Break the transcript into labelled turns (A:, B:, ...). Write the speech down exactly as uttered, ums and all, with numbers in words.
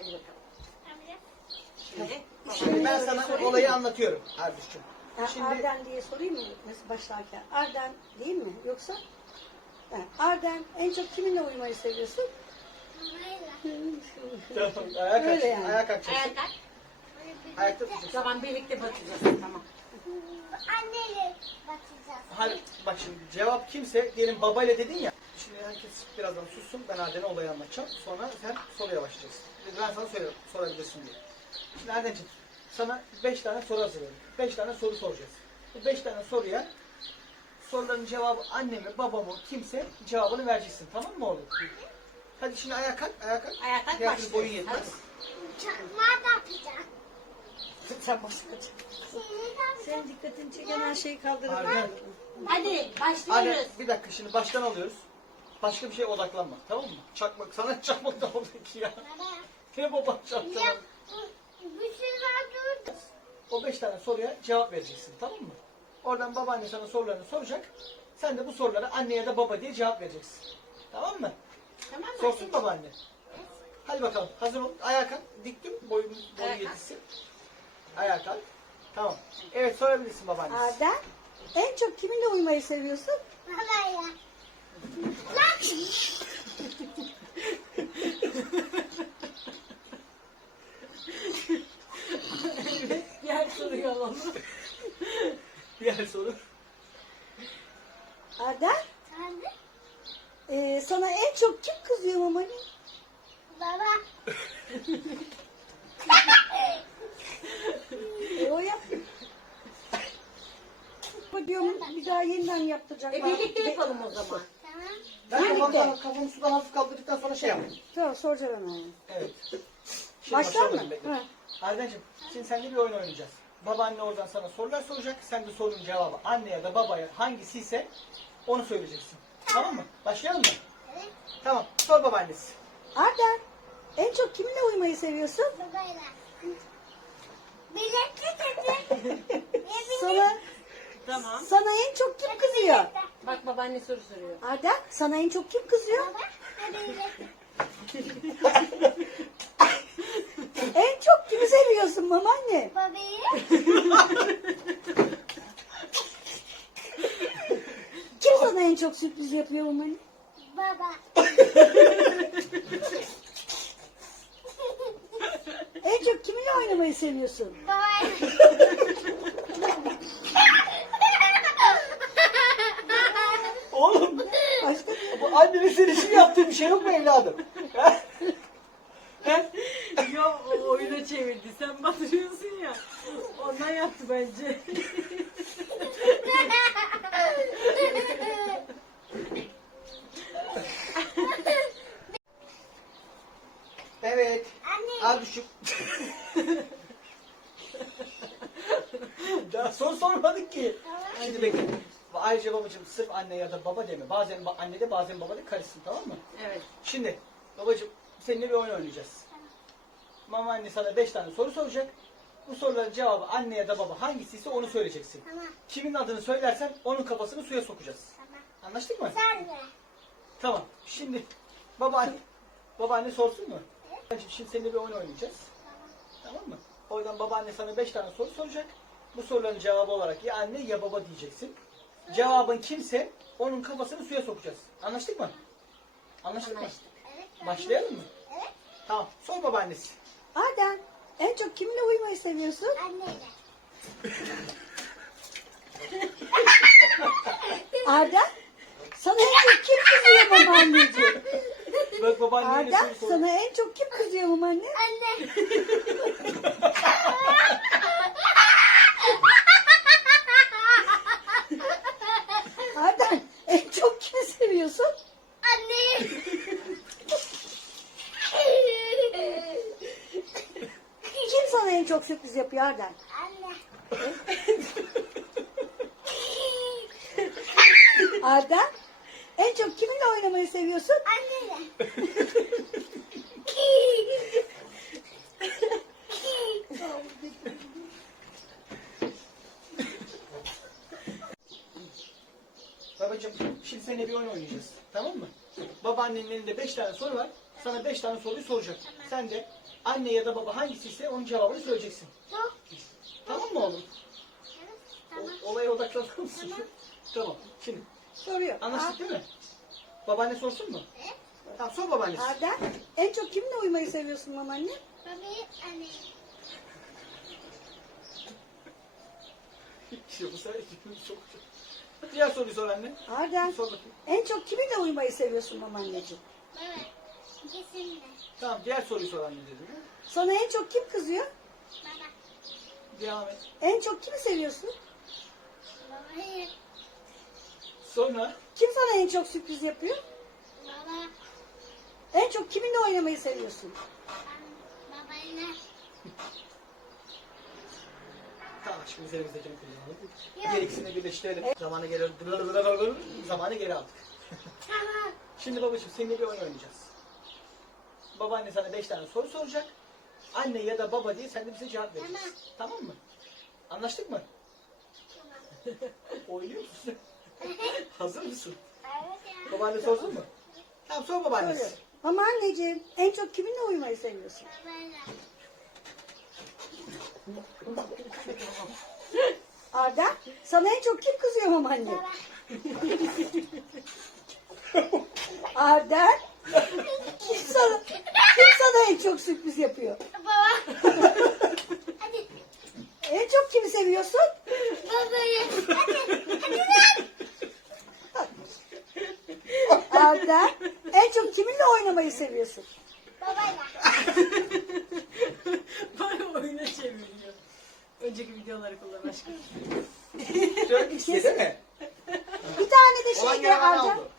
A: bakalım. Şimdi,
B: Şimdi ben sana olayı anlatıyorum Erduş'cum.
C: Ha,
B: Şimdi
C: Arden diye sorayım mı mesela başlarken? Arden değil mi? Yoksa? Ha, Arden en çok kiminle uyumayı seviyorsun?
B: tamam, ayağa kalk.
C: Öyle yani.
B: Ayağa kalkacaksın.
A: ayağa kalk.
B: Ayakta tutacaksın.
A: Tamam, birlikte batacağız. Tamam.
D: Anneyle bakacağız.
B: Hadi bak şimdi cevap kimse diyelim babayla dedin ya. Şimdi herkes birazdan sussun. Ben Arden'e olayı anlatacağım. Sonra sen soruya başlayacaksın. Ben sana soruyorum, sorabilirsin diye. Şimdi Arden'ciğim sana beş tane soru hazırladım. Beş tane soru soracağız. Bu beş tane soruya soruların cevabı anne mi baba mı kimse cevabını vereceksin. Tamam mı oğlum? Hadi şimdi ayağa kalk. Ayağa kalk.
A: Ayağa kalk,
B: Diğer türlü boyun
A: başlıyoruz.
B: yetmez.
D: Çakmağı da yapacağız.
C: Sen başla.
D: Seni de yapacağız.
C: Senin dikkatini çeken her şeyi kaldırıp
B: Arden.
A: Hadi başlıyoruz.
B: Arden bir dakika şimdi baştan alıyoruz. Başka bir şeye odaklanma. Tamam mı? Çakmak. Sana çakmak da oldu ki ya. Ne baba çakmak.
D: Ya, bu- bir sürü var durdu.
B: O beş tane soruya cevap vereceksin. Tamam mı? Oradan babaanne sana sorularını soracak. Sen de bu sorulara anne ya da baba diye cevap vereceksin. Tamam mı?
A: Tamam mı?
B: Sorsun babaanne. Hadi bakalım. Hazır ol. Ayağa kalk. Dik dur. Boyun, boyu
A: Ayağa kalk.
B: yetişsin. Ayağa kalk. Tamam. Evet sorabilirsin babaannesi.
C: Arden en çok kiminle uyumayı seviyorsun?
D: Baba ya.
A: Diğer soruyu alalım.
B: Diğer soru.
C: Arden
D: Sen de?
C: e, sana en çok kim kızıyor mamani?
D: Baba.
C: E, o yap. Bu diyorum bir daha yeniden yaptıracak.
A: E birlikte yapalım o zaman.
D: Tamam.
B: Ben
C: Birlikte.
B: kafamdan, kafamı sudan hafif kaldırdıktan sonra şey yap.
C: Tamam soracağım hemen.
B: Evet. Şimdi
C: Başlar mı?
B: başlayalım, bekle.
C: Ha.
B: Ardencim, şimdi seninle bir oyun oynayacağız. Babaanne oradan sana sorular soracak. Sen de sorunun cevabı anne ya da babaya hangisi ise onu söyleyeceksin. Tamam mı? Başlayalım mı?
D: Evet.
B: Tamam. Sor babaannesi.
C: Arden en çok kiminle uyumayı seviyorsun?
D: Babayla. Birlikte dedi.
C: Sana
A: Tamam.
C: sana en çok kim kızıyor?
A: Bak babaanne soru soruyor.
C: Arden sana en çok kim kızıyor?
D: Baba. Hadi birlikte.
C: En çok kimi seviyorsun babaanne?
D: Babayı.
C: Kim sana en çok sürpriz yapıyor babaanne?
D: Baba.
C: En çok kiminle oynamayı seviyorsun?
D: Babayla.
B: Oğlum,
C: Başka?
B: bu annenin senin için yaptığı bir şey yok mu evladım? Ha? Ha?
A: Ya o oyuna çevirdi. Sen batırıyorsun ya. Ondan yaptı bence.
B: Evet.
D: Anne.
B: Al düşük. Daha soru sormadık ki. Şimdi bekle. Ayrıca babacığım sırf anne ya da baba deme. Bazen ba- anne de bazen baba de karışsın, tamam mı?
A: Evet.
B: Şimdi babacığım seninle bir oyun oynayacağız. Mama anne sana beş tane soru soracak. Bu soruların cevabı anne ya da baba hangisiyse onu söyleyeceksin.
D: Tamam.
B: Kimin adını söylersen onun kafasını suya sokacağız.
D: Tamam.
B: Anlaştık mı?
D: Sen de.
B: Tamam. Şimdi babaanne, babaanne sorsun mu? Şimdi seninle bir oyun oynayacağız. Tamam mı? Oradan babaanne sana beş tane soru soracak. Bu soruların cevabı olarak ya anne ya baba diyeceksin. Cevabın kimse onun kafasını suya sokacağız. Anlaştık mı? Anlaştık mı?
A: Anlaştık.
D: Evet.
B: Başlayalım mı?
D: Evet.
B: Tamam. Sor babaannesi.
C: Arden en çok kiminle uyumayı seviyorsun?
D: Anneyle.
C: Arden sana en çok kim kızıyor babaanneciğim?
B: Bak babaanne yine
C: Arden
B: soru sor.
C: sana en çok kim kızıyor babaanne?
D: Anne.
C: Arden en çok kimi seviyorsun?
D: Anne.
C: Kim sana en çok sürpriz yapıyor Arden?
D: Anne.
C: Arden en çok kiminle oynamayı seviyorsun?
D: Anneyle.
B: Babacığım şimdi seninle bir oyun oynayacağız. Tamam mı? Babaannenin elinde beş tane soru var. sana beş tane soruyu soracak. Sen de anne ya da baba hangisi ise onun cevabını söyleyeceksin.
D: Yok.
B: Tamam mı oğlum?
D: Evet,
B: O,
D: tamam.
B: olaya odaklanır mısın?
D: Tamam.
B: Tamam. Şimdi
C: Soruyor.
B: anlaştık değil mi? Babaanne sorsun mu?
D: Evet.
B: Tamam sor babaannesi.
C: Arden, en çok kiminle uyumayı seviyorsun babaanne?
D: Babayı anneyi.
B: İşte bu sefer ikimiz çok çok. Diğer soruyu sor anne.
C: Arden,
B: Sor bakayım.
C: en çok kiminle uyumayı seviyorsun babaanneciğim?
D: Baba. İkisini de.
B: Tamam diğer soruyu sor anne dedim.
C: Sana en çok kim kızıyor?
D: Baba.
B: Devam et.
C: En çok kimi seviyorsun?
D: Babayı.
B: Sonra
C: Kim sana en çok sürpriz yapıyor?
D: Baba.
C: En çok kiminle oynamayı seviyorsun?
D: Ben babayla.
B: tamam şimdi üzerimizdekini kullanalım.
D: Yok.
B: Diğer ikisini birleştirelim. Zamanı geri zamanı geri aldık.
D: Tamam.
B: Şimdi babacığım seninle bir oyun oynayacağız. Babaanne sana beş tane soru soracak. Anne ya da baba diye sen de bize cevap vereceksin.
D: Tamam.
B: Tamam mı? Anlaştık mı?
D: Tamam.
B: Oynuyor musun? Hazır mısın?
D: Evet ya.
B: Babaanne sorsun mu? Tamam sor babaannesi.
C: Soruyor. Ama anneciğim, en çok kiminle uyumayı seviyorsun?
D: Babayla.
C: Arden, sana en çok kim kızıyor babaanne?
D: Baba.
C: Arden, kim sana, kim sana en çok sürpriz yapıyor?
D: Baba. Hadi.
C: En çok kimi seviyorsun?
D: Babayı. Hadi. Hadi lan.
C: Arden, en çok kiminle oynamayı seviyorsun?
D: Babayla.
A: Bana oyuna çeviriyor. Önceki videoları kullan aşkım.
B: Dört ikisi değil mi?
C: Bir tane de
B: Olan
C: şeyde
B: gelen bana
C: Arden,
B: oldu.